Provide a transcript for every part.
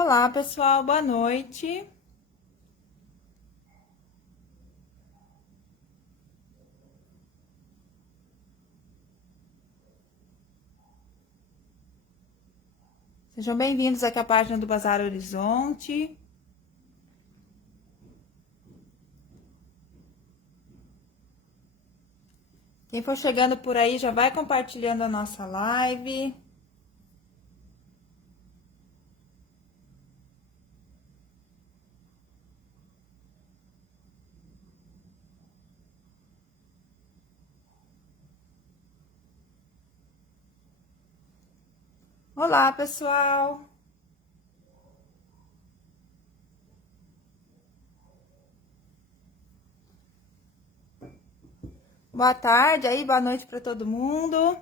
Olá, pessoal, boa noite. Sejam bem-vindos aqui à página do Bazar Horizonte. Quem for chegando por aí já vai compartilhando a nossa live. Olá, pessoal. Boa tarde aí, boa noite para todo mundo.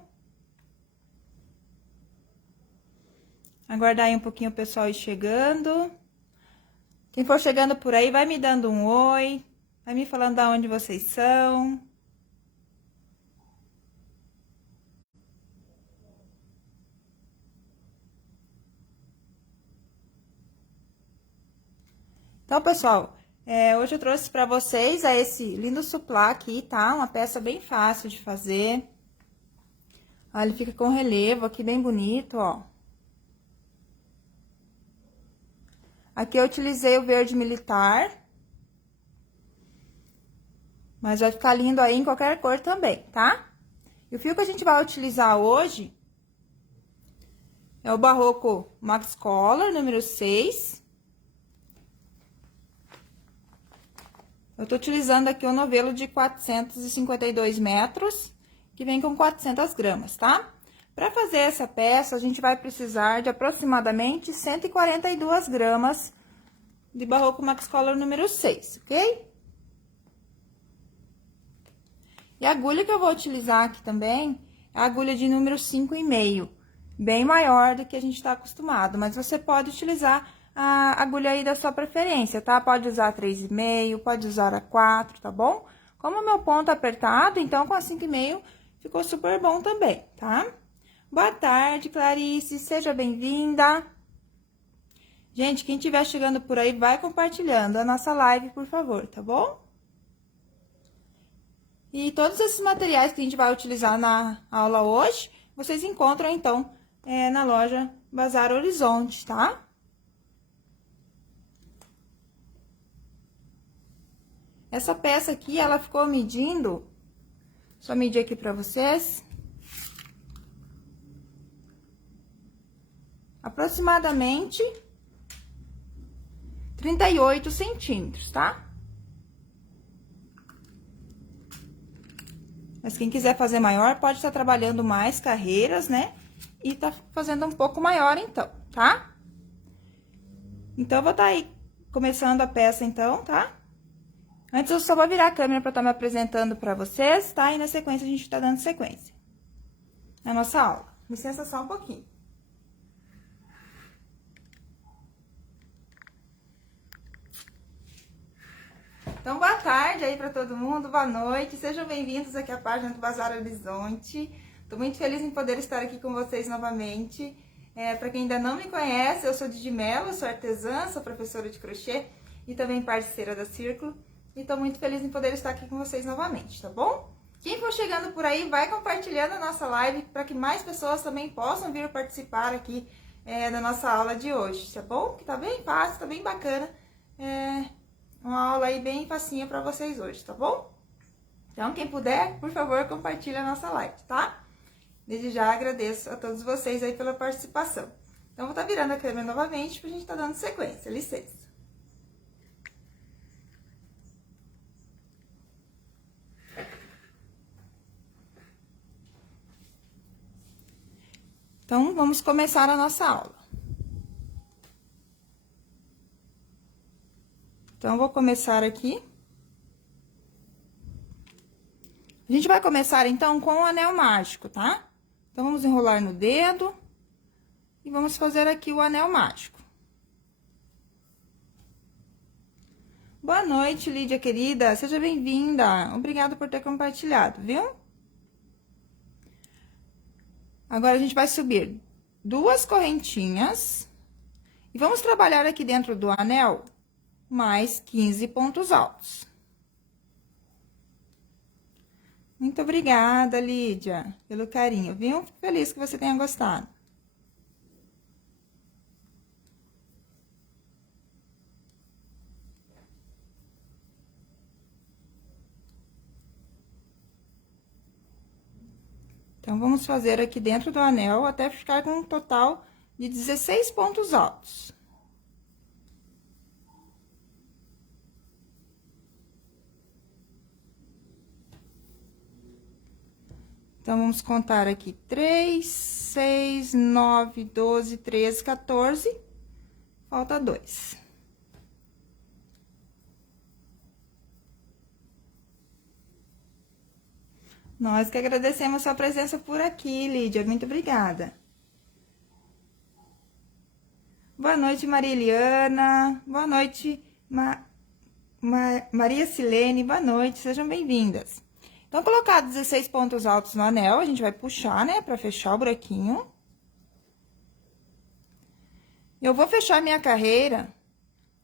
Aguardar aí um pouquinho o pessoal ir chegando. Quem for chegando por aí, vai me dando um oi, vai me falando de onde vocês são. Então, pessoal, hoje eu trouxe para vocês esse lindo suplá aqui, tá? Uma peça bem fácil de fazer. Ó, ele fica com relevo aqui, bem bonito, ó. Aqui eu utilizei o verde militar. Mas vai ficar lindo aí em qualquer cor também, tá? E o fio que a gente vai utilizar hoje é o Barroco Max Color, número 6. Eu tô utilizando aqui um novelo de 452 metros, que vem com 400 gramas, tá? Para fazer essa peça, a gente vai precisar de aproximadamente 142 gramas de Barroco Max Color número 6, ok? E a agulha que eu vou utilizar aqui também é a agulha de número 5,5, bem maior do que a gente tá acostumado, mas você pode utilizar a agulha aí da sua preferência, tá? Pode usar a 3,5, pode usar a 4, tá bom? Como o meu ponto é apertado, então com a 5,5 ficou super bom também, tá? Boa tarde, Clarice, seja bem-vinda. Gente, quem estiver chegando por aí, vai compartilhando a nossa live, por favor, tá bom? E todos esses materiais que a gente vai utilizar na aula hoje, vocês encontram, então, na loja Bazar Horizonte, tá? Essa peça aqui, ela ficou medindo, só medir aqui pra vocês, aproximadamente 38 centímetros, tá? Mas quem quiser fazer maior, pode estar trabalhando mais carreiras, né? E tá fazendo um pouco maior, então, tá? Então, eu vou estar aí começando a peça, então, tá? Antes, eu só vou virar a câmera para estar me apresentando para vocês, tá? E na sequência, a gente tá dando sequência na nossa aula. Licença só um pouquinho. Então, boa tarde aí para todo mundo, boa noite. Sejam bem-vindos aqui à página do Bazar Horizonte. Tô muito feliz em poder estar aqui com vocês novamente. Para quem ainda não me conhece, eu sou Didi Mello, sou artesã, sou professora de crochê e também parceira da Círculo. E tô muito feliz em poder estar aqui com vocês novamente, tá bom? Quem for chegando por aí, vai compartilhando a nossa live para que mais pessoas também possam vir participar aqui da nossa aula de hoje, tá bom? Que tá bem fácil, tá bem bacana. Uma aula aí bem facinha para vocês hoje, tá bom? Então, quem puder, por favor, compartilhe a nossa live, tá? Desde já agradeço a todos vocês aí pela participação. Então, vou estar virando a câmera novamente pra gente estar dando sequência, licença. Então, vamos começar a nossa aula. Então, eu vou começar aqui. A gente vai começar, então, com o anel mágico, tá? Então, vamos enrolar no dedo e vamos fazer aqui o anel mágico. Boa noite, Lídia querida, seja bem-vinda. Obrigada por ter compartilhado, viu? Agora, a gente vai subir 2 correntinhas E vamos trabalhar aqui dentro do anel mais 15 pontos altos. Muito obrigada, Lídia, pelo carinho, viu? Fico feliz que você tenha gostado. Então, vamos fazer aqui dentro do anel até ficar com um total de 16 pontos altos. Então, vamos contar aqui 3, 6, 9, 12, 13, 14, falta 2. Nós que agradecemos a sua presença por aqui, Lídia, muito obrigada. Boa noite, Mariliana, boa noite, Maria Silene, boa noite, sejam bem-vindas. Então, colocados 16 pontos altos no anel, a gente vai puxar, né, pra fechar o buraquinho. Eu vou fechar minha carreira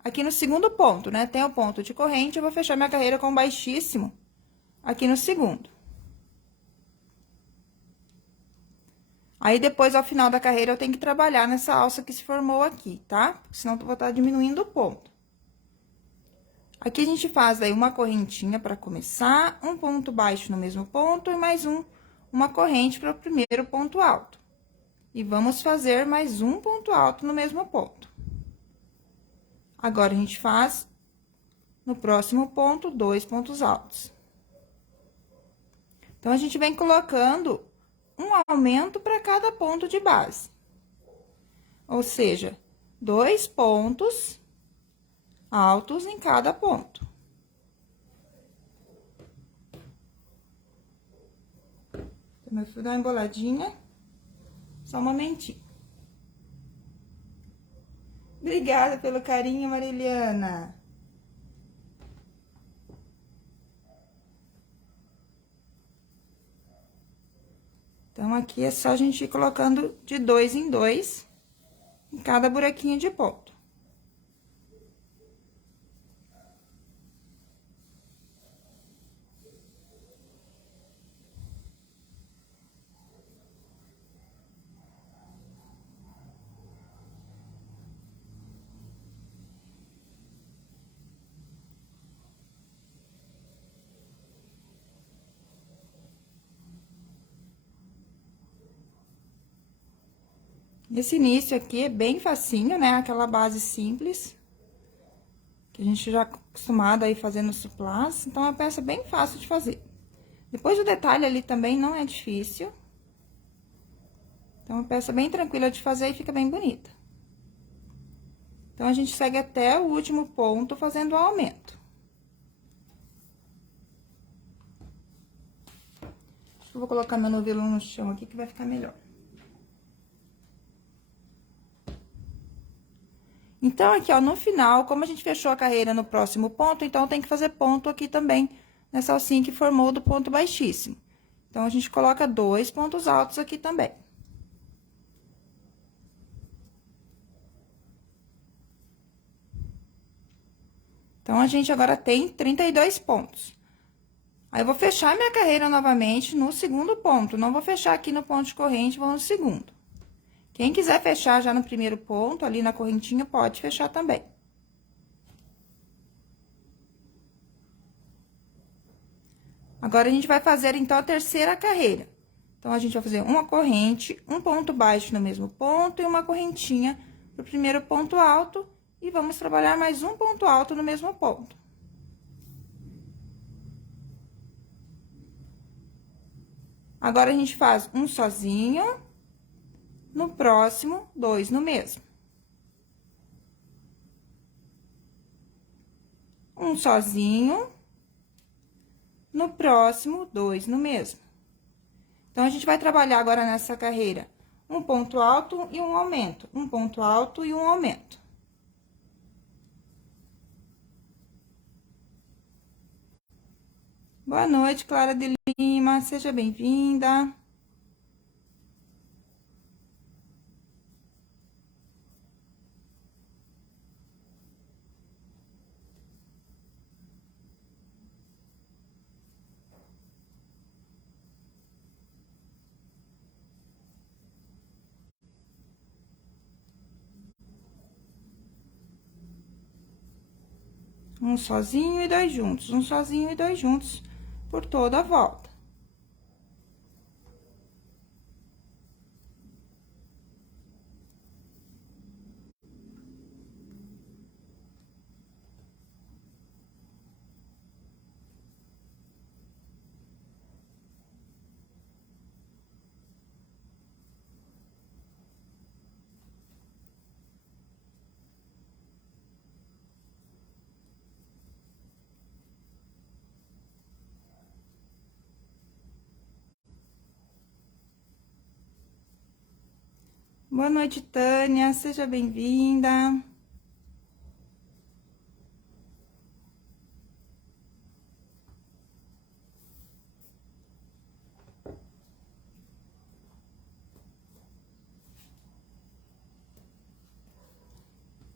aqui no segundo ponto, né, tem o ponto de corrente, eu vou fechar minha carreira com baixíssimo aqui no segundo. Aí, depois, ao final da carreira, eu tenho que trabalhar nessa alça que se formou aqui, tá? Porque senão eu vou estar diminuindo o ponto. Aqui, a gente faz daí uma correntinha para começar, um ponto baixo no mesmo ponto e mais uma corrente para o primeiro ponto alto. E vamos fazer mais um ponto alto no mesmo ponto. Agora, a gente faz no próximo ponto 2 pontos altos. Então, a gente vem colocando um aumento para cada ponto de base. Ou seja, 2 pontos altos em cada ponto. Então, meu fio dá uma emboladinha. Só um momentinho. Obrigada pelo carinho, Mariliana. Então, aqui é só a gente ir colocando de 2 em 2 em cada buraquinho de ponto. Esse início aqui é bem facinho, né? Aquela base simples, que a gente já é acostumado aí fazendo suplás, então é uma peça bem fácil de fazer. Depois o detalhe ali também não é difícil. Então, é uma peça bem tranquila de fazer e fica bem bonita. Então, a gente segue até o último ponto fazendo o aumento. Eu vou colocar meu novelo no chão aqui que vai ficar melhor. Então, aqui, ó, no final, como a gente fechou a carreira no próximo ponto, então, tem que fazer ponto aqui também, nessa alcinha que formou do ponto baixíssimo. Então, a gente coloca 2 pontos altos aqui também. Então, a gente agora tem 32 pontos. Aí, eu vou fechar minha carreira novamente no segundo ponto, não vou fechar aqui no ponto de corrente, vou no segundo. Quem quiser fechar já no primeiro ponto, ali na correntinha, pode fechar também. Agora, a gente vai fazer, então, a terceira carreira. Então, a gente vai fazer uma corrente, um ponto baixo no mesmo ponto e uma correntinha pro primeiro ponto alto. E vamos trabalhar mais um ponto alto no mesmo ponto. Agora, a gente faz um sozinho, no próximo, 2 no mesmo. Um sozinho, no próximo, 2 no mesmo. Então, a gente vai trabalhar agora nessa carreira um ponto alto e um aumento, um ponto alto e um aumento. Boa noite, Clara de Lima, seja bem-vinda. Um sozinho e dois juntos, um sozinho e dois juntos por toda a volta. Boa noite, Tânia, seja bem-vinda.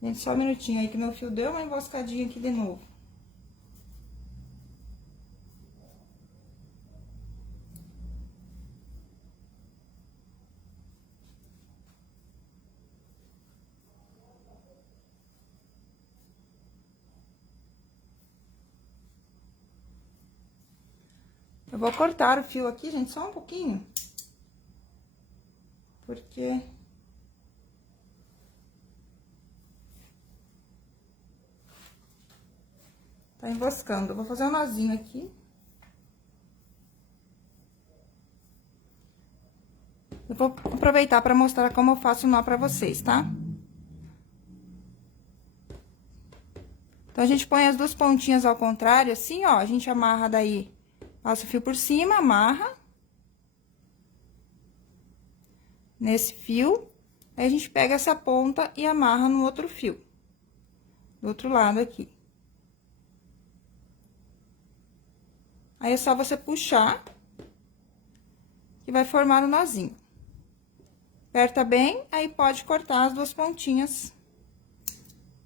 Gente, só um minutinho aí que meu fio deu uma emboscadinha aqui de novo. Eu vou cortar o fio aqui, gente, só um pouquinho. Porque... tá emboscando. Eu vou fazer um nozinho aqui. Eu vou aproveitar para mostrar como eu faço o nó pra vocês, tá? Então, a gente põe as duas pontinhas ao contrário, assim, ó. A gente amarra daí, passa o fio por cima, amarra. Nesse fio. Aí, a gente pega essa ponta e amarra no outro fio. Do outro lado aqui. Aí, é só você puxar. Que vai formar o nozinho. Aperta bem, aí pode cortar as duas pontinhas.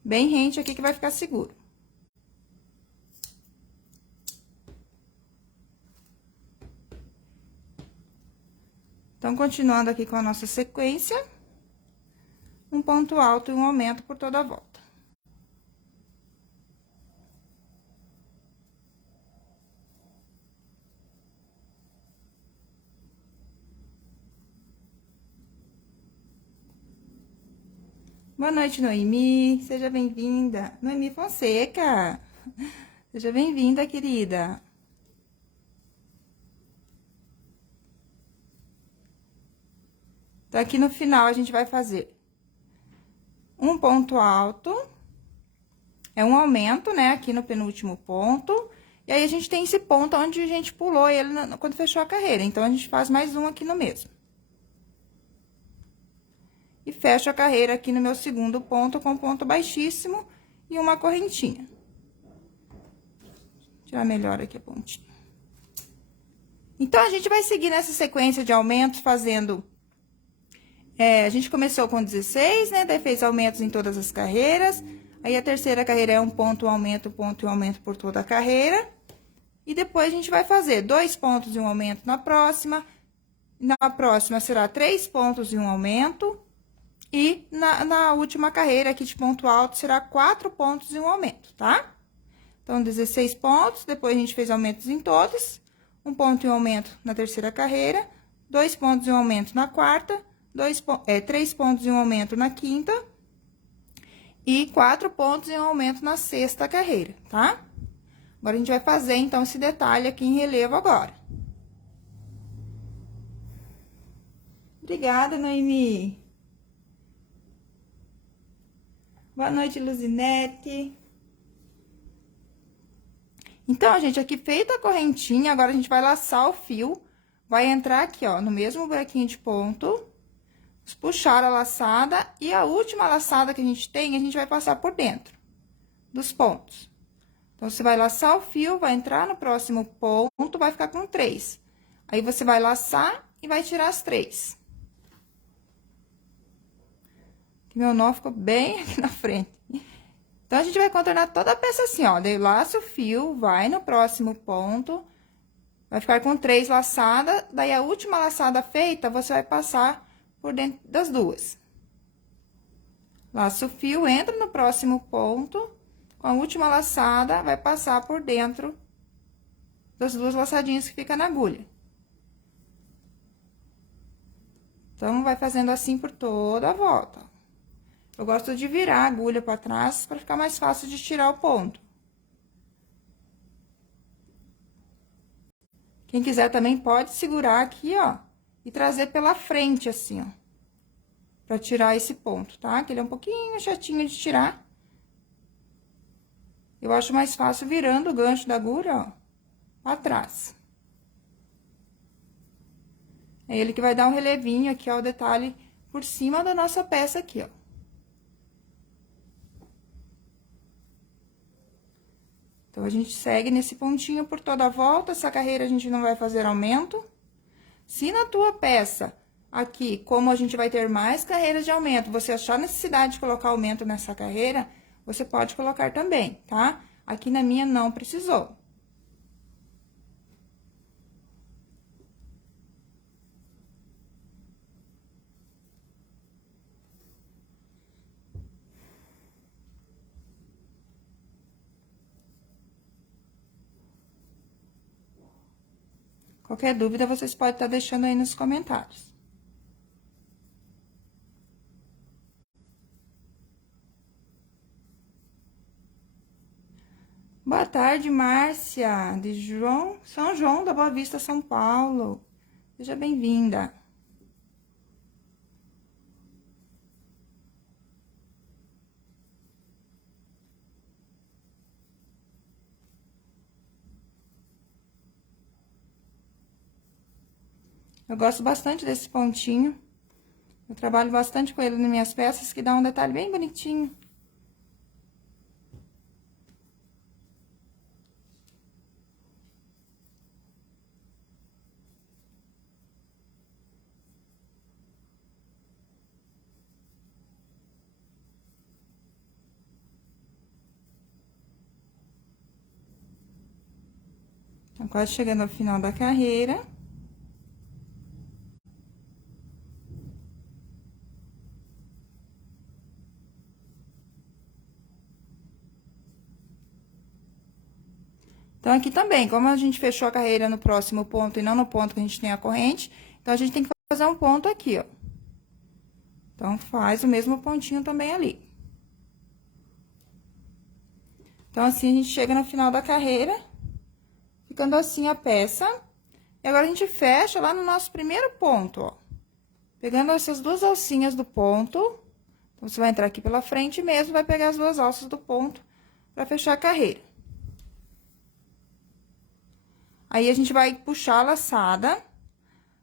Bem rente aqui que vai ficar seguro. Então, continuando aqui com a nossa sequência. Um ponto alto e um aumento por toda a volta. Boa noite, Noemi. Seja bem-vinda. Noemi Fonseca. Seja bem-vinda, querida. Então, aqui no final, a gente vai fazer um ponto alto. É um aumento, né? Aqui no penúltimo ponto. E aí, a gente tem esse ponto onde a gente pulou ele quando fechou a carreira. Então, a gente faz mais um aqui no mesmo. E fecho a carreira aqui no meu segundo ponto com ponto baixíssimo e uma correntinha. Vou tirar melhor aqui a pontinha. Então, a gente vai seguir nessa sequência de aumentos fazendo... a gente começou com 16, né? Daí fez aumentos em todas as carreiras. Aí, a terceira carreira é um ponto e um aumento por toda a carreira. E depois, a gente vai fazer 2 pontos e um aumento na próxima. Na próxima, será 3 pontos e um aumento. E na última carreira aqui de ponto alto, será 4 pontos e um aumento, tá? Então, 16 pontos, depois a gente fez aumentos em todos. 1 ponto e um aumento na terceira carreira, 2 pontos e um aumento na quarta, 3 pontos e um aumento na quinta. E 4 pontos e um aumento na sexta carreira, tá? Agora, a gente vai fazer, então, esse detalhe aqui em relevo agora. Obrigada, Noemi. Boa noite, Luzinete. Então, gente, aqui feita a correntinha, agora a gente vai laçar o fio. Vai entrar aqui, ó, no mesmo buraquinho de ponto. Puxar a laçada e a última laçada que a gente tem, a gente vai passar por dentro dos pontos. Então, você vai laçar o fio, vai entrar no próximo ponto, vai ficar com 3. Aí, você vai laçar e vai tirar as 3. Que meu nó ficou bem aqui na frente. Então, a gente vai contornar toda a peça assim, ó. Daí, laça o fio, vai no próximo ponto. Vai ficar com 3 laçadas. Daí, a última laçada feita, você vai passar por dentro das duas. Laça o fio, entra no próximo ponto. com a última laçada, vai passar por dentro das duas laçadinhas que fica na agulha. Então, vai fazendo assim por toda a volta. Eu gosto de virar a agulha para trás para ficar mais fácil de tirar o ponto. Quem quiser também pode segurar aqui, ó, e trazer pela frente, assim, ó, pra tirar esse ponto, tá? Que ele é um pouquinho chatinho de tirar. Eu acho mais fácil virando o gancho da agulha, ó, pra trás. É ele que vai dar um relevinho aqui, ó, o detalhe por cima da nossa peça aqui, ó. Então, a gente segue nesse pontinho por toda a volta, essa carreira a gente não vai fazer aumento. Se na tua peça, aqui, como a gente vai ter mais carreiras de aumento, você achar necessidade de colocar aumento nessa carreira, você pode colocar também, tá? Aqui na minha não precisou. Qualquer dúvida, vocês podem estar deixando aí nos comentários. Boa tarde, Márcia, de São João da Boa Vista, São Paulo. Seja bem-vinda. Eu gosto bastante desse pontinho. Eu trabalho bastante com ele nas minhas peças, que dá um detalhe bem bonitinho. Então, quase chegando ao final da carreira. Então, aqui também, como a gente fechou a carreira no próximo ponto e não no ponto que a gente tem a corrente, então, a gente tem que fazer um ponto aqui, ó. Então, faz o mesmo pontinho também ali. Então, assim, a gente chega no final da carreira, ficando assim a peça. E agora, a gente fecha lá no nosso primeiro ponto, ó. Pegando essas duas alcinhas do ponto. Então, você vai entrar aqui pela frente mesmo, vai pegar as duas alças do ponto pra fechar a carreira. Aí, a gente vai puxar a laçada.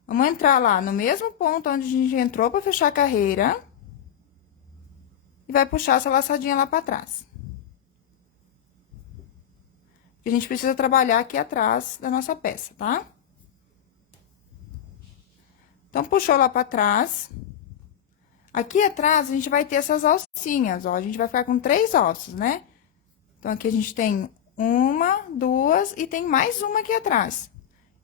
Vamos entrar lá no mesmo ponto onde a gente entrou pra fechar a carreira. E vai puxar essa laçadinha lá pra trás. A gente precisa trabalhar aqui atrás da nossa peça, tá? Então, puxou lá pra trás. Aqui atrás, a gente vai ter essas alcinhas, ó. A gente vai ficar com 3 alças, né? Então, aqui a gente tem 1, 2 e tem mais uma aqui atrás.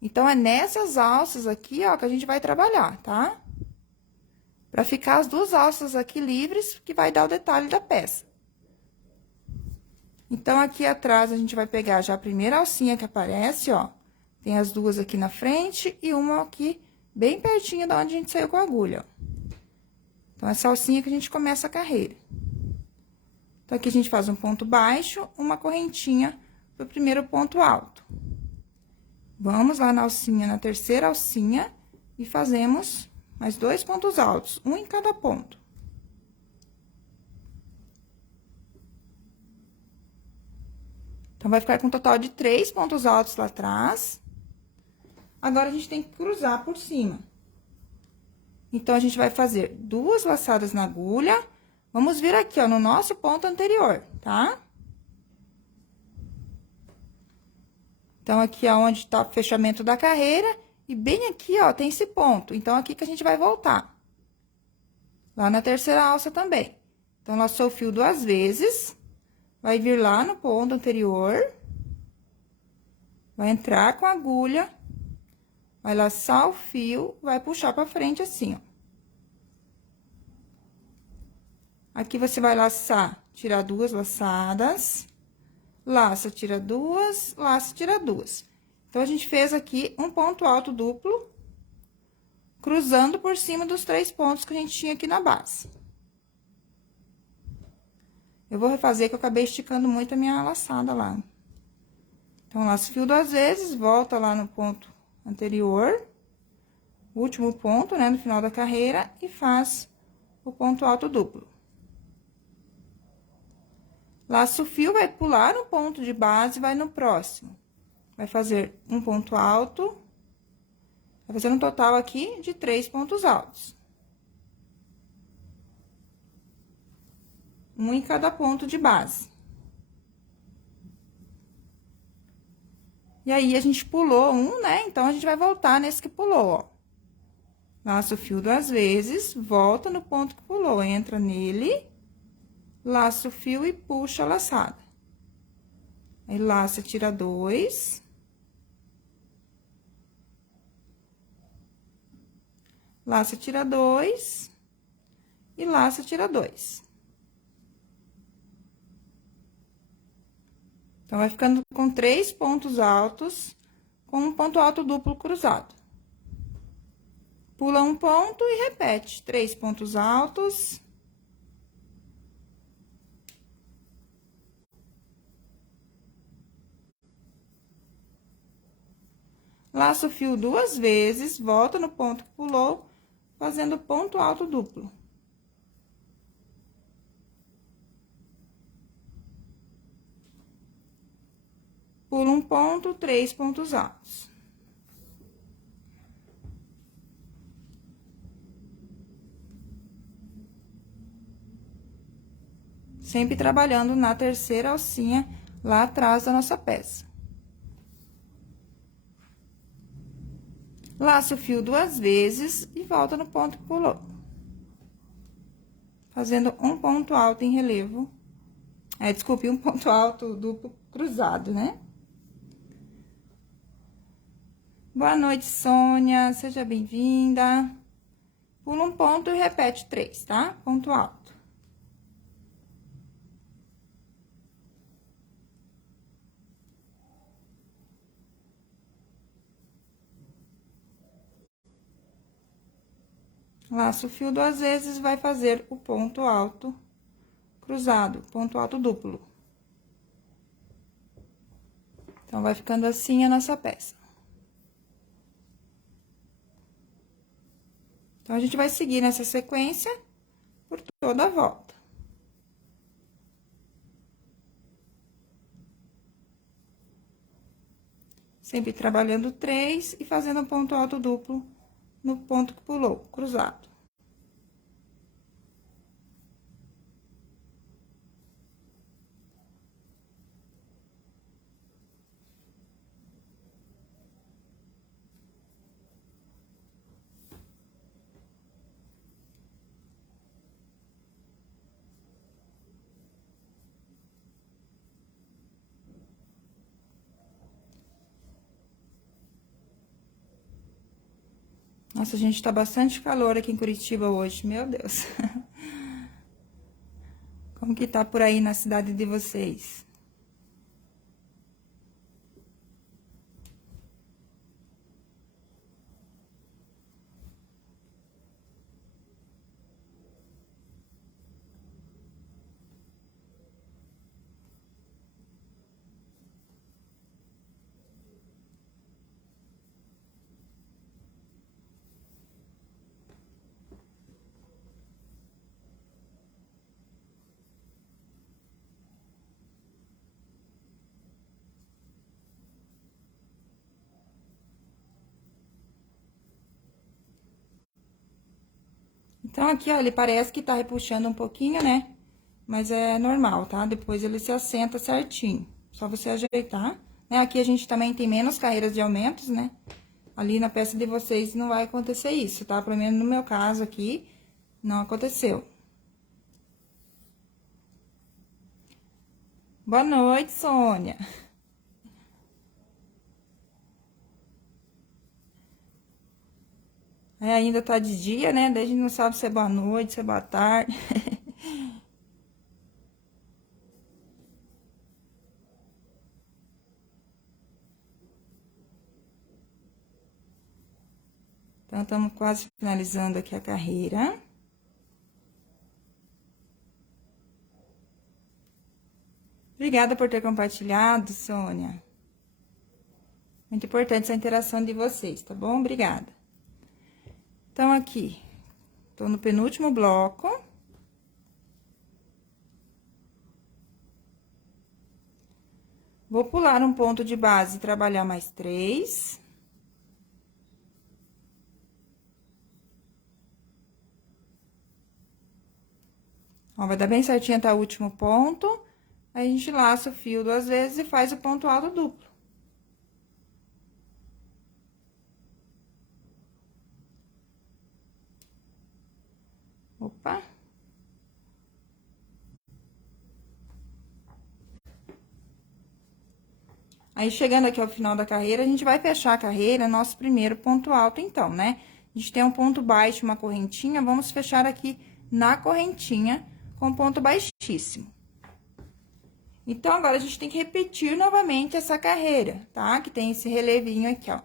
Então, é nessas alças aqui, ó, que a gente vai trabalhar, tá? Pra ficar as 2 alças aqui livres, que vai dar o detalhe da peça. Então, aqui atrás, a gente vai pegar já a primeira alcinha que aparece, ó. Tem as 2 aqui na frente e uma aqui bem pertinho da onde a gente saiu com a agulha, ó. Então, essa alcinha que a gente começa a carreira. Então, aqui a gente faz um ponto baixo, uma correntinha pro primeiro ponto alto. Vamos lá na alcinha, na terceira alcinha, e fazemos mais 2 pontos altos, um em cada ponto. Então, vai ficar com um total de 3 pontos altos lá atrás. Agora, a gente tem que cruzar por cima. Então, a gente vai fazer 2 laçadas na agulha. Vamos vir aqui, ó, no nosso ponto anterior, tá? Então, aqui é onde tá o fechamento da carreira. E bem aqui, ó, tem esse ponto. Então, aqui que a gente vai voltar. Lá na terceira alça também. Então, laçou o fio 2 vezes. Vai vir lá no ponto anterior. Vai entrar com a agulha. Vai laçar o fio, vai puxar pra frente assim, ó. Aqui, você vai laçar, tirar 2 laçadas. laça, tira duas, laça, tira duas. Então, a gente fez aqui um ponto alto duplo, cruzando por cima dos 3 pontos que a gente tinha aqui na base. Eu vou refazer que eu acabei esticando muito a minha laçada lá. Então, laço fio 2 vezes, volta lá no ponto anterior, último ponto, né, no final da carreira, e faz o ponto alto duplo. Laço fio, vai pular no ponto de base, vai no próximo. Vai fazer um ponto alto, vai fazer um total aqui de 3 pontos altos. Um em cada ponto de base. E aí, a gente pulou um, né? Então, a gente vai voltar nesse que pulou, ó. Laço o fio 2 vezes, volta no ponto que pulou, entra nele, laço o fio e puxa a laçada. Aí, laça, tira 2. Laça, tira 2. E laça, tira 2. Então, vai ficando com 3 pontos altos, com um ponto alto duplo cruzado. Pula um ponto e repete. 3 pontos altos. Laça o fio 2 vezes, volta no ponto que pulou, fazendo ponto alto duplo. Pula um ponto, 3 pontos altos. Sempre trabalhando na terceira alcinha lá atrás da nossa peça. Laça o fio 2 vezes e volta no ponto que pulou. Fazendo um ponto alto em relevo. Desculpe, um ponto alto duplo cruzado, né? Boa noite, Sônia. Seja bem-vinda. Pula um ponto e repete 3, tá? Ponto alto. Laço o fio 2 vezes, vai fazer o ponto alto cruzado, ponto alto duplo. Então, vai ficando assim a nossa peça. Então, a gente vai seguir nessa sequência por toda a volta. Sempre trabalhando 3 e fazendo um ponto alto duplo no ponto que pulou, cruzado. Nossa, gente, tá bastante calor aqui em Curitiba hoje, meu Deus. Como que tá por aí na cidade de vocês? Então, aqui, ó, ele parece que tá repuxando um pouquinho, né? Mas é normal, tá? Depois ele se assenta certinho. Só você ajeitar, né? Aqui a gente também tem menos carreiras de aumentos, né? Ali na peça de vocês não vai acontecer isso, tá? Pelo menos no meu caso aqui, não aconteceu. Boa noite, Sônia. Ainda tá de dia, né? Daí a gente não sabe se é boa noite, se é boa tarde. Então, estamos quase finalizando aqui a carreira. Obrigada por ter compartilhado, Sônia. Muito importante essa interação de vocês, tá bom? Obrigada. Então, aqui, tô no penúltimo bloco. Vou pular um ponto de base e trabalhar mais 3. Ó, vai dar bem certinho até o último ponto. Aí, a gente laça o fio 2 vezes e faz o ponto alto duplo. Opa! Aí, chegando aqui ao final da carreira, a gente vai fechar a carreira, nosso primeiro ponto alto, então, né? A gente tem um ponto baixo, uma correntinha, vamos fechar aqui na correntinha com ponto baixíssimo. Então, agora, a gente tem que repetir novamente essa carreira, tá? Que tem esse relevinho aqui, ó.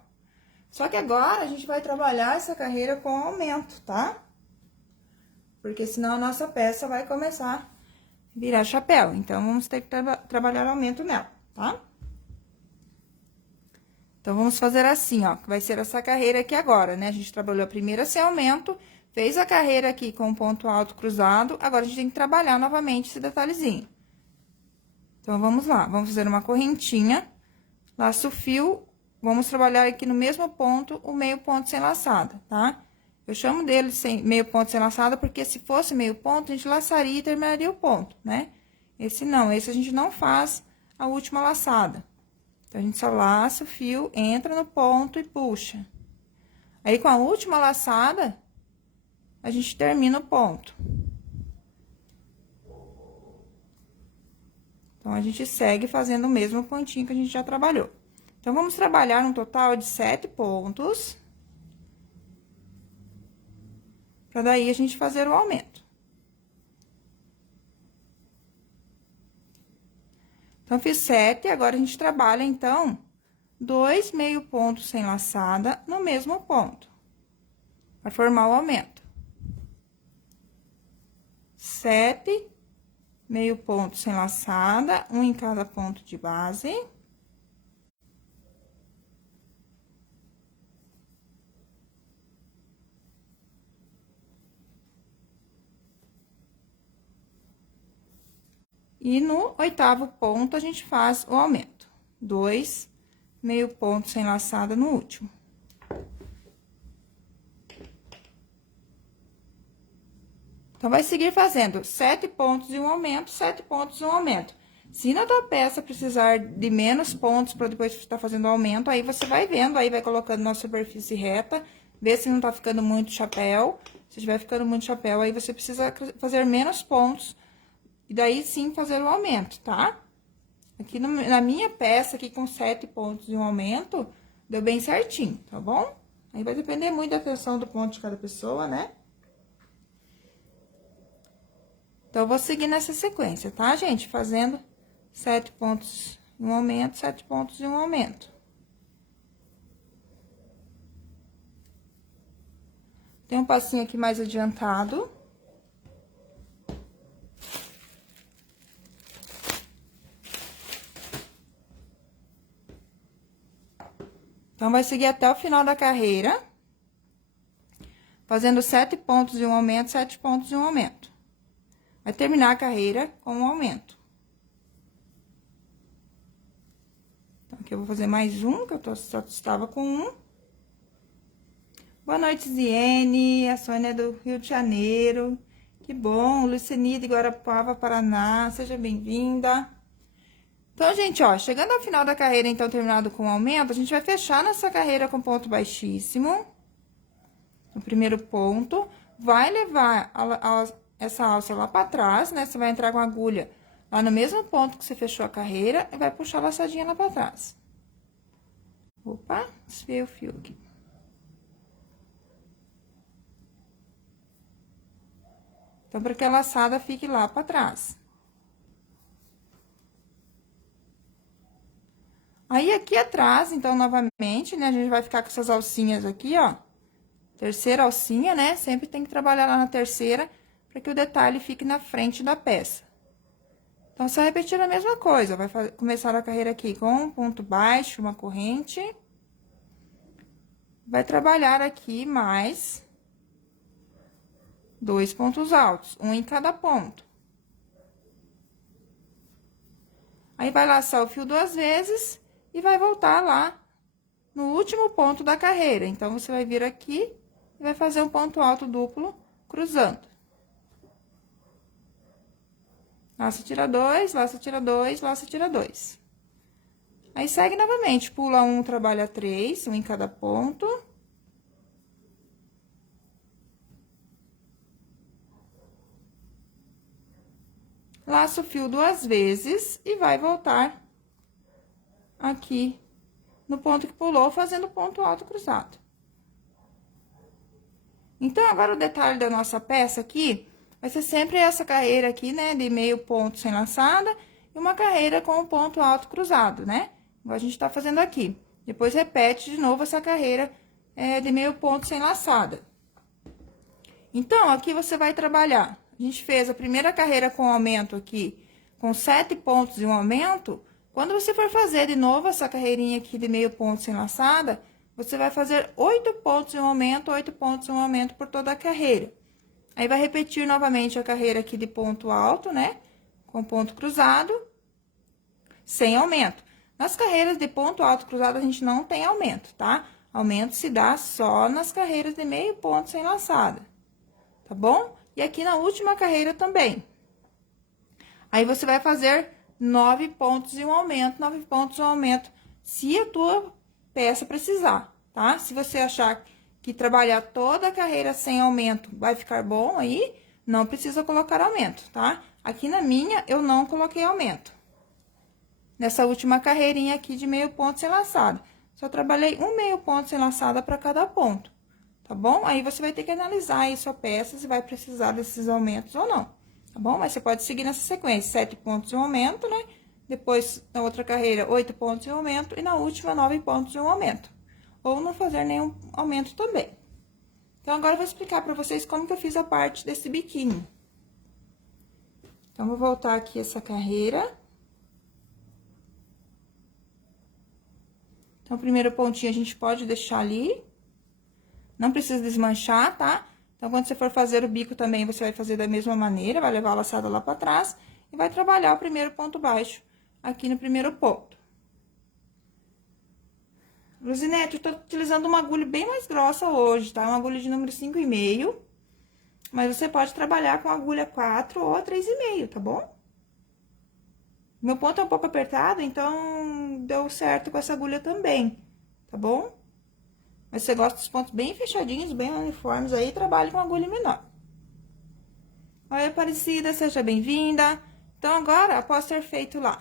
Só que agora, a gente vai trabalhar essa carreira com aumento, tá? Porque senão a nossa peça vai começar a virar chapéu. Então, vamos ter que trabalhar aumento nela, tá? Então, vamos fazer assim, ó, que vai ser essa carreira aqui agora, né? A gente trabalhou a primeira sem aumento, fez a carreira aqui com um ponto alto cruzado, agora a gente tem que trabalhar novamente esse detalhezinho. Então, vamos lá, vamos fazer uma correntinha, laço o fio, vamos trabalhar aqui no mesmo ponto, o meio ponto sem laçada, tá? Eu chamo dele sem meio ponto sem laçada, porque se fosse meio ponto, a gente laçaria e terminaria o ponto, né? Esse não, esse a gente não faz a última laçada. Então, a gente só laça o fio, entra no ponto e puxa. Aí, com a última laçada, a gente termina o ponto. Então, a gente segue fazendo o mesmo pontinho que a gente já trabalhou. Então, vamos trabalhar um total de 7 pontos. Pra daí, a gente fazer o aumento. Então, fiz 7, agora a gente trabalha, então, 2 meio pontos sem laçada no mesmo ponto, para formar o aumento. 7 meio ponto sem laçada, um em cada ponto de base. E no 8º ponto, a gente faz o aumento. 2 meio ponto sem laçada no último. Então, vai seguir fazendo 7 pontos e um aumento, 7 pontos e um aumento. Se na tua peça precisar de menos pontos para depois estar fazendo o aumento, aí você vai vendo, aí vai colocando na superfície reta, vê se não tá ficando muito chapéu. Se estiver ficando muito chapéu, aí você precisa fazer menos pontos, e daí sim fazer o aumento, tá? Aqui na minha peça, aqui com 7 pontos e um aumento, deu bem certinho, tá bom? Aí vai depender muito da atenção do ponto de cada pessoa, né? Então, eu vou seguir nessa sequência, tá, gente? Fazendo 7 pontos e um aumento, 7 pontos e um aumento. Tem um passinho aqui mais adiantado. Então, vai seguir até o final da carreira, fazendo 7 pontos e um aumento, 7 pontos e um aumento. Vai terminar a carreira com um aumento. Então, aqui eu vou fazer mais um, que eu só estava com um. Boa noite, Ziene, a Sônia é do Rio de Janeiro. Que bom, Luceni de Guarapuava, Paraná, seja bem-vinda. Então, gente, ó, chegando ao final da carreira, então, terminado com aumento, a gente vai fechar nossa carreira com ponto baixíssimo. No primeiro ponto, vai levar essa alça lá pra trás, né? Você vai entrar com a agulha lá no mesmo ponto que você fechou a carreira e vai puxar a laçadinha lá pra trás. Opa, desfiei o fio aqui. Então, para que a laçada fique lá pra trás. Aí, aqui atrás, então, novamente, né, a gente vai ficar com essas alcinhas aqui, ó, terceira alcinha, né? Sempre tem que trabalhar lá na terceira, para que o detalhe fique na frente da peça. Então, só repetir a mesma coisa. Vai começar a carreira aqui com um ponto baixo, uma corrente. Vai trabalhar aqui mais 2 pontos altos, um em cada ponto. Aí, vai laçar o fio 2 vezes e vai voltar lá no último ponto da carreira. Então, você vai vir aqui e vai fazer um ponto alto duplo cruzando. Laça, tira 2, laça, tira 2, laça, tira 2. Aí, segue novamente, pula 1, trabalha 3, um em cada ponto. Laça o fio 2 vezes e vai voltar aqui no ponto que pulou, fazendo ponto alto cruzado. Então, agora o detalhe da nossa peça aqui vai ser sempre essa carreira aqui, né, de meio ponto sem laçada e uma carreira com o ponto alto cruzado, né? Igual a gente tá fazendo aqui. Depois, repete de novo essa carreira de meio ponto sem laçada. Então, aqui você vai trabalhar. A gente fez a primeira carreira com aumento aqui, com 7 pontos e um aumento. Quando você for fazer de novo essa carreirinha aqui de meio ponto sem laçada, você vai fazer 8 pontos e um aumento, 8 pontos e um aumento por toda a carreira. Aí, vai repetir novamente a carreira aqui de ponto alto, né? Com ponto cruzado, sem aumento. Nas carreiras de ponto alto cruzado, a gente não tem aumento, tá? Aumento se dá só nas carreiras de meio ponto sem laçada, tá bom? E aqui na última carreira também. Aí, você vai fazer 9 pontos e um aumento, 9 pontos e um aumento, se a tua peça precisar, tá? Se você achar que trabalhar toda a carreira sem aumento vai ficar bom, aí não precisa colocar aumento, tá? Aqui na minha, eu não coloquei aumento. Nessa última carreirinha aqui de meio ponto sem laçada. Só trabalhei um meio ponto sem laçada para cada ponto, tá bom? Aí, você vai ter que analisar aí sua peça, se vai precisar desses aumentos ou não, tá bom? Mas você pode seguir nessa sequência, 7 pontos e um aumento, né? Depois, na outra carreira, 8 pontos e um aumento. E na última, 9 pontos e um aumento. Ou não fazer nenhum aumento também. Então, agora eu vou explicar pra vocês como que eu fiz a parte desse biquinho. Então, vou voltar aqui essa carreira. Então, o primeiro pontinho a gente pode deixar ali. Não precisa desmanchar, tá? Então, quando você for fazer o bico também, você vai fazer da mesma maneira, vai levar a laçada lá pra trás e vai trabalhar o primeiro ponto baixo aqui no primeiro ponto. Luzinete, eu tô utilizando uma agulha bem mais grossa hoje, tá? Uma agulha de número 5,5, mas você pode trabalhar com agulha 4 ou 3,5, tá bom? Meu ponto é um pouco apertado, então deu certo com essa agulha também, tá bom? Mas se você gosta dos pontos bem fechadinhos, bem uniformes aí, trabalhe com agulha menor. Oi, Aparecida, seja bem-vinda. Então, agora, após ter feito lá,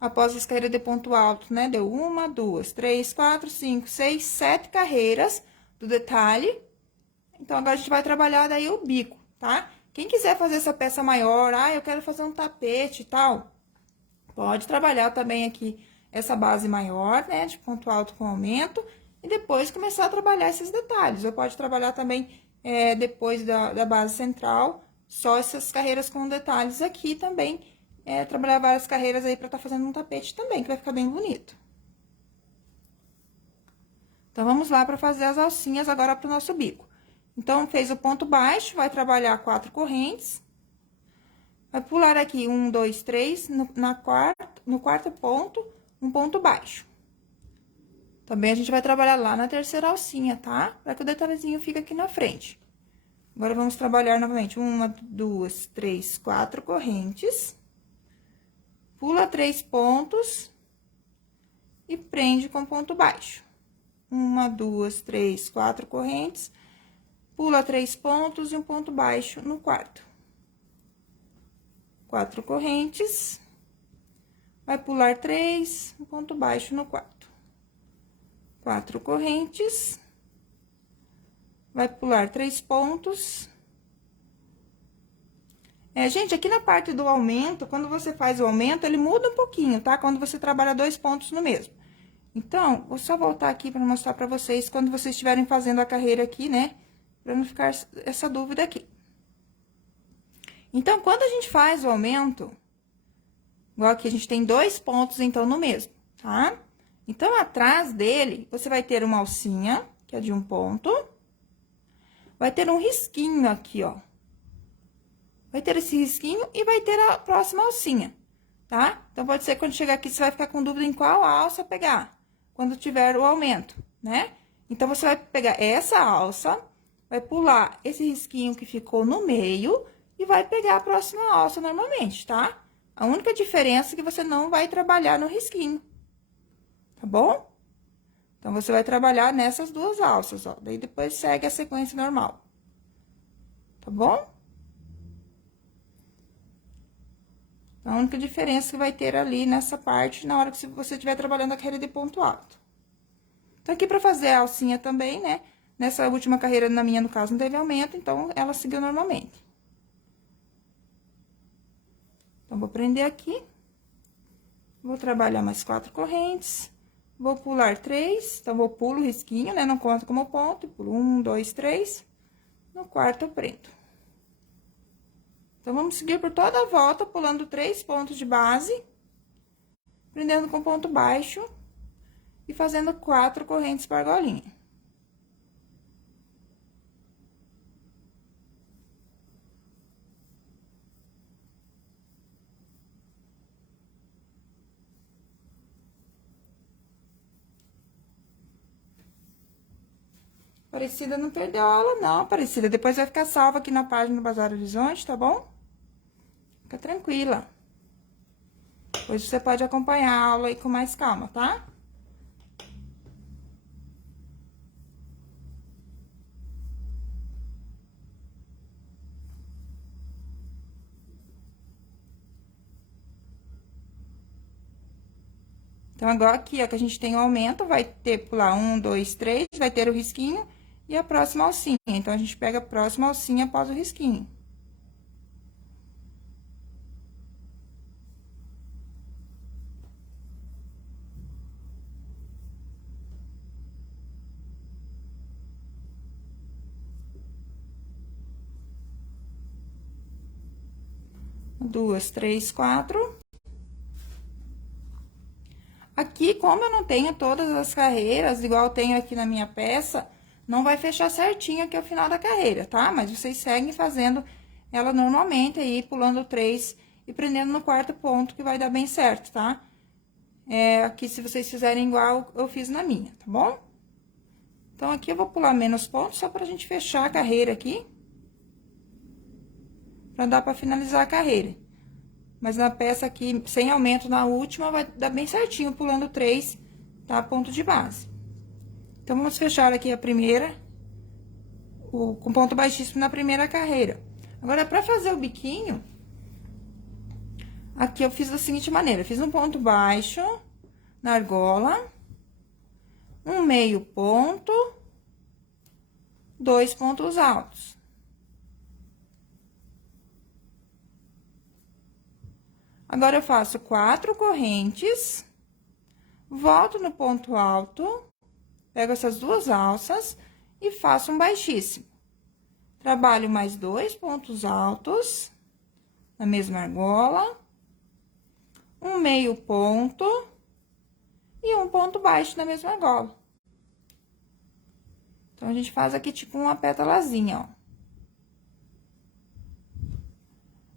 após as carreiras de ponto alto, né? Deu 1, 2, 3, 4, 5, 6, 7 carreiras do detalhe. Então, agora a gente vai trabalhar daí o bico, tá? Quem quiser fazer essa peça maior, eu quero fazer um tapete e tal, pode trabalhar também aqui essa base maior, né? De ponto alto com aumento, e depois começar a trabalhar esses detalhes. Ou pode trabalhar também, depois da base central, só essas carreiras com detalhes aqui também. Trabalhar várias carreiras aí pra tá fazendo um tapete também, que vai ficar bem bonito. Então, vamos lá pra fazer as alcinhas agora pro nosso bico. Então, fez o ponto baixo, vai trabalhar 4 correntes. Vai pular aqui 1, 2, 3, no quarto ponto, um ponto baixo. Também a gente vai trabalhar lá na terceira alcinha, tá? Pra que o detalhezinho fique aqui na frente. Agora, vamos trabalhar novamente 1, 2, 3, 4 correntes. Pula 3 pontos e prende com ponto baixo. 1, 2, 3, 4 correntes, pula 3 pontos e um ponto baixo no quarto. 4 correntes, vai pular 3, um ponto baixo no quarto. 4 correntes, vai pular 3 pontos. Gente, aqui na parte do aumento, quando você faz o aumento, ele muda um pouquinho, tá? Quando você trabalha 2 pontos no mesmo. Então, vou só voltar aqui para mostrar para vocês quando vocês estiverem fazendo a carreira aqui, né? Para não ficar essa dúvida aqui. Então, quando a gente faz o aumento, igual aqui a gente tem 2 pontos, então, no mesmo, tá? Então, atrás dele, você vai ter uma alcinha, que é de 1 ponto. Vai ter um risquinho aqui, ó. Vai ter esse risquinho e vai ter a próxima alcinha, tá? Então, pode ser que quando chegar aqui, você vai ficar com dúvida em qual alça pegar, quando tiver o aumento, né? Então, você vai pegar essa alça, vai pular esse risquinho que ficou no meio e vai pegar a próxima alça normalmente, tá? A única diferença é que você não vai trabalhar no risquinho, tá bom? Então, você vai trabalhar nessas 2 alças, ó. Daí, depois segue a sequência normal, tá bom? A única diferença que vai ter ali nessa parte, na hora que você estiver trabalhando a carreira de ponto alto. Então, aqui pra fazer a alcinha também, né? Nessa última carreira, na minha, no caso, não teve aumento, então, ela seguiu normalmente. Então, vou prender aqui. Vou trabalhar mais 4 correntes. Vou pular 3, então, vou pulo o risquinho, né? Não conta como ponto, pulo 1, 2, 3. No quarto, eu prendo. Então, vamos seguir por toda a volta, pulando 3 pontos de base, prendendo com ponto baixo e fazendo 4 correntes por argolinha. Aparecida não perdeu a aula, não, Aparecida. Depois vai ficar salva aqui na página do Bazar Horizonte, tá bom? Fica tranquila. Depois você pode acompanhar a aula aí com mais calma, tá? Então, agora aqui, ó, que a gente tem o aumento, vai ter pular 1, 2, 3, vai ter o risquinho e a próxima alcinha. Então, a gente pega a próxima alcinha após o risquinho. Duas, 3, 4. Aqui, como eu não tenho todas as carreiras, igual eu tenho aqui na minha peça, não vai fechar certinho aqui ao final da carreira, tá? Mas vocês seguem fazendo ela normalmente aí, pulando 3 e prendendo no quarto ponto, que vai dar bem certo, tá? Aqui, se vocês fizerem igual eu fiz na minha, tá bom? Então, aqui eu vou pular menos pontos, só pra gente fechar a carreira aqui. Pra dar pra finalizar a carreira. Mas na peça aqui, sem aumento na última, vai dar bem certinho, pulando 3, tá? Ponto de base. Então, vamos fechar aqui a primeira, com ponto baixíssimo na primeira carreira. Agora, pra fazer o biquinho, aqui eu fiz da seguinte maneira: fiz um ponto baixo na argola, um meio ponto, 2 pontos altos. Agora, eu faço 4 correntes, volto no ponto alto, pego essas 2 alças e faço um baixíssimo. Trabalho mais 2 pontos altos na mesma argola, um meio ponto e um ponto baixo na mesma argola. Então, a gente faz aqui tipo uma pétalazinha, ó.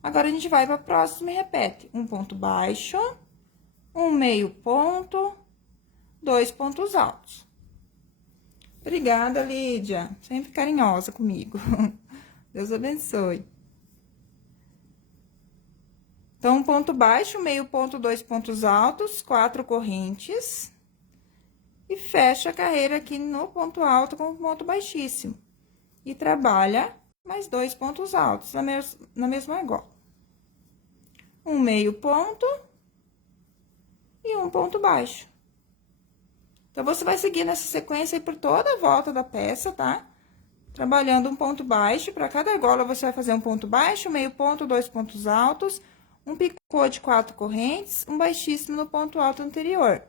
Agora, a gente vai para a próxima e repete. Um ponto baixo, um meio ponto, 2 pontos altos. Obrigada, Lídia. Sempre carinhosa comigo. Deus abençoe. Então, um ponto baixo, meio ponto, 2 pontos altos, 4 correntes. E fecha a carreira aqui no ponto alto com o ponto baixíssimo. E trabalha mais 2 pontos altos na mesma argola. Um meio ponto e um ponto baixo. Então, você vai seguir nessa sequência aí por toda a volta da peça, tá? Trabalhando um ponto baixo, para cada argola você vai fazer um ponto baixo, meio ponto, 2 pontos altos, um picô de 4 correntes, um baixíssimo no ponto alto anterior.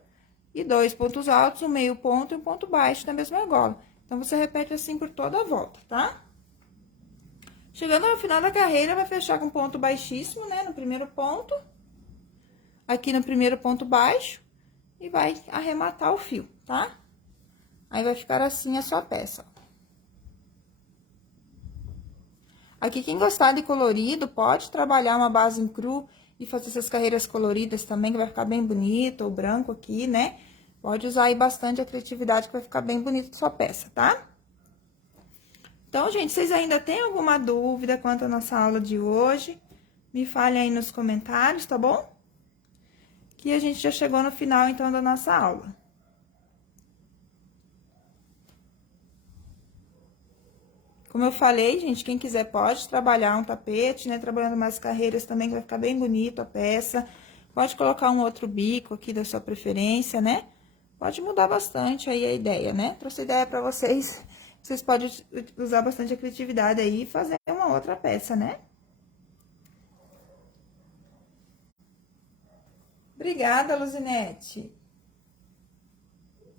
e 2 pontos altos, um meio ponto e um ponto baixo na mesma argola. Então, você repete assim por toda a volta, tá? Chegando ao final da carreira, vai fechar com ponto baixíssimo, né, no primeiro ponto. Aqui no primeiro ponto baixo, e vai arrematar o fio, tá? Aí, vai ficar assim a sua peça, ó. Aqui, quem gostar de colorido, pode trabalhar uma base em cru e fazer essas carreiras coloridas também, que vai ficar bem bonito, o branco aqui, né? Pode usar aí bastante a criatividade, que vai ficar bem bonito a sua peça, tá? Então, gente, vocês ainda têm alguma dúvida quanto à nossa aula de hoje? Me falem aí nos comentários, tá bom? Que a gente já chegou no final, então, da nossa aula. Como eu falei, gente, quem quiser pode trabalhar um tapete, né? Trabalhando mais carreiras também, que vai ficar bem bonito a peça. Pode colocar um outro bico aqui da sua preferência, né? Pode mudar bastante aí a ideia, né? Trouxe ideia pra vocês. Vocês podem usar bastante a criatividade aí e fazer uma outra peça, né? Obrigada, Luzinete.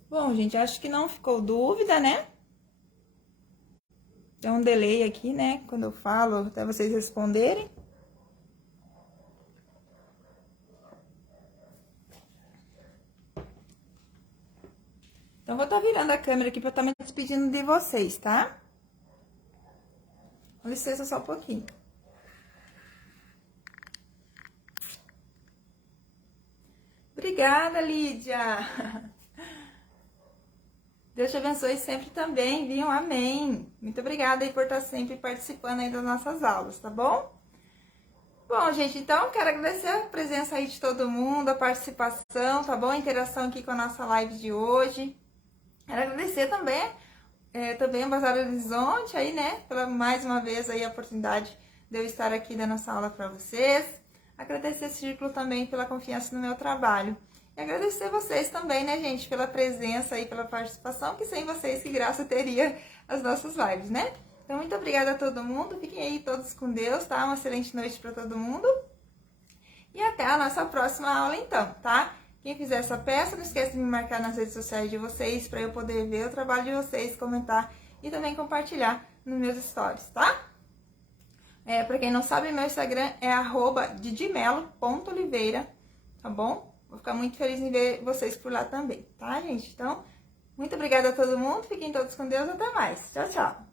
Bom, gente, acho que não ficou dúvida, né? Tem um delay aqui, né? Quando eu falo, até vocês responderem. Então, vou estar virando a câmera aqui pra estar me despedindo de vocês, tá? Com licença só um pouquinho. Obrigada, Lídia! Deus te abençoe sempre também, viu? Amém! Muito obrigada aí por estar sempre participando aí das nossas aulas, tá bom? Bom, gente, então, quero agradecer a presença aí de todo mundo, a participação, tá bom? A interação aqui com a nossa live de hoje. Quero agradecer também, também a Bazar Horizonte aí, né? Pela mais uma vez aí a oportunidade de eu estar aqui dando essa aula para vocês. Agradecer esse círculo também pela confiança no meu trabalho. E agradecer vocês também, né, gente, pela presença e pela participação, que sem vocês, que graça teria as nossas lives, né? Então, muito obrigada a todo mundo. Fiquem aí todos com Deus, tá? Uma excelente noite para todo mundo. E até a nossa próxima aula, então, tá? Quem fizer essa peça, não esqueça de me marcar nas redes sociais de vocês, para eu poder ver o trabalho de vocês, comentar e também compartilhar nos meus stories, tá? Para quem não sabe, meu Instagram é @didimelo.oliveira, tá bom? Vou ficar muito feliz em ver vocês por lá também, tá, gente? Então, muito obrigada a todo mundo, fiquem todos com Deus, até mais. Tchau, tchau!